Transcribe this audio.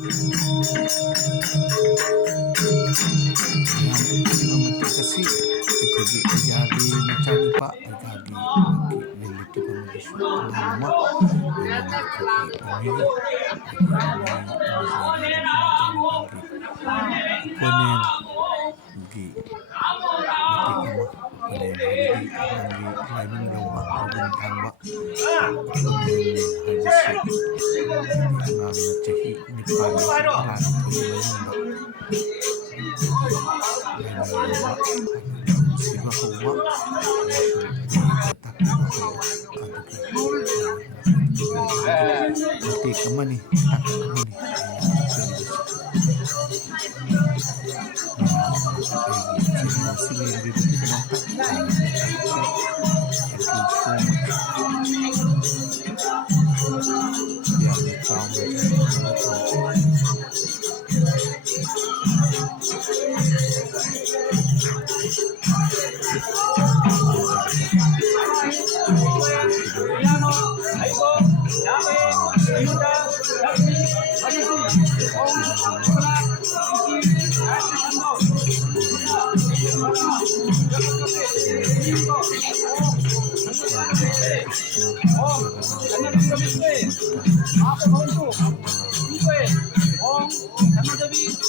ꯌꯥꯝ ꯅꯨꯡꯁꯤꯕ ꯃꯇꯦꯛ ꯑꯁꯤ ꯑꯩꯈꯣꯏꯒꯤ ꯑꯩꯒꯤ ꯃꯆꯥꯅꯨꯄꯥ ꯑꯩꯒꯤ ꯔꯤꯂꯦꯇꯤꯚ ꯑꯃꯒꯤꯁꯨ ꯑꯉꯥꯡ ꯑꯃ ꯂꯣꯏꯅꯅ ꯑꯩꯈꯣꯏꯒꯤ ꯃꯦꯔꯤ ꯑꯩꯒꯤ ꯑꯃꯥꯖꯣꯟꯒꯤ ꯃꯆꯥꯅꯨꯄꯥꯒꯤ ꯑꯣꯄꯣꯅꯦꯟꯒꯤ ꯃꯇꯦꯛ ꯑꯃ ꯑꯣꯄꯣꯅꯦꯟ ꯍꯥꯏꯕꯗꯤ ꯑꯉꯥꯡꯒꯤ ꯂꯥꯏꯃꯤꯡ ꯂꯧꯕ ꯂꯧꯕꯨꯟ ꯊꯥꯡꯕ ꯑꯣꯄꯣꯅꯦꯟ ꯍꯥꯏꯕꯁꯤ ꯍꯥꯏꯗꯤ ꯑꯉꯥꯡꯅ ꯆꯍꯤ 9 ꯑꯃꯁꯨꯡ 12ꯒꯤ ꯃꯅꯨꯡꯗ ꯂꯥꯏꯃꯤꯡ ꯂꯧꯕ ꯍꯥꯏꯕꯗꯤ ꯅꯨꯡꯁꯤꯕ ꯍꯧꯕ ꯑꯃꯁꯨꯡ ꯌꯦꯛꯄ ꯇꯥꯛꯄꯤꯕ ꯍꯧꯕ ꯑꯗꯨꯒꯤ ꯅꯨꯡꯉꯥꯏꯕꯒꯤ ꯃꯇꯦꯛ ꯑꯃꯅꯤ ꯇꯥꯡꯀꯛ ꯑꯃꯅꯤ ꯑꯩꯅ ꯏꯖꯔꯤꯕꯁꯤ ꯃꯌꯥꯝꯅ ꯑꯩꯒꯤ ꯆꯦꯅꯦꯜ ꯑꯁꯤ ꯌꯦꯡꯕꯤꯕꯒꯤꯗꯃꯛꯇ ꯊꯥꯒꯠꯄ ꯊꯥꯒꯠꯆꯔꯤ ꯊꯦꯡꯛ ꯌꯨ ꯁꯣ ꯃꯆ ꯌꯥꯝꯅ ꯆꯥꯎꯅ ꯆꯥꯎꯊꯣꯛꯆꯕ ꯄꯥꯝꯖꯩ ꯃꯥꯡꯖꯧꯅꯅ ꯍꯧꯈꯤꯕꯅꯤ ꯅꯨꯡꯁꯤꯕ ꯌꯦꯛꯄ ꯇꯥꯛꯄꯤꯕ ꯍꯧꯕ ꯑꯗꯨꯒꯨꯝꯕ ꯑꯗꯨꯒꯨꯝꯂꯕ ꯔꯥꯙꯥ ꯀ꯭ꯔꯤꯁꯅ ꯖꯒꯅꯥꯊ ꯂꯛ꯭ష్ꯃꯤ ꯁꯨꯚꯗ꯭ꯔꯥ ꯁꯨꯕꯂꯥ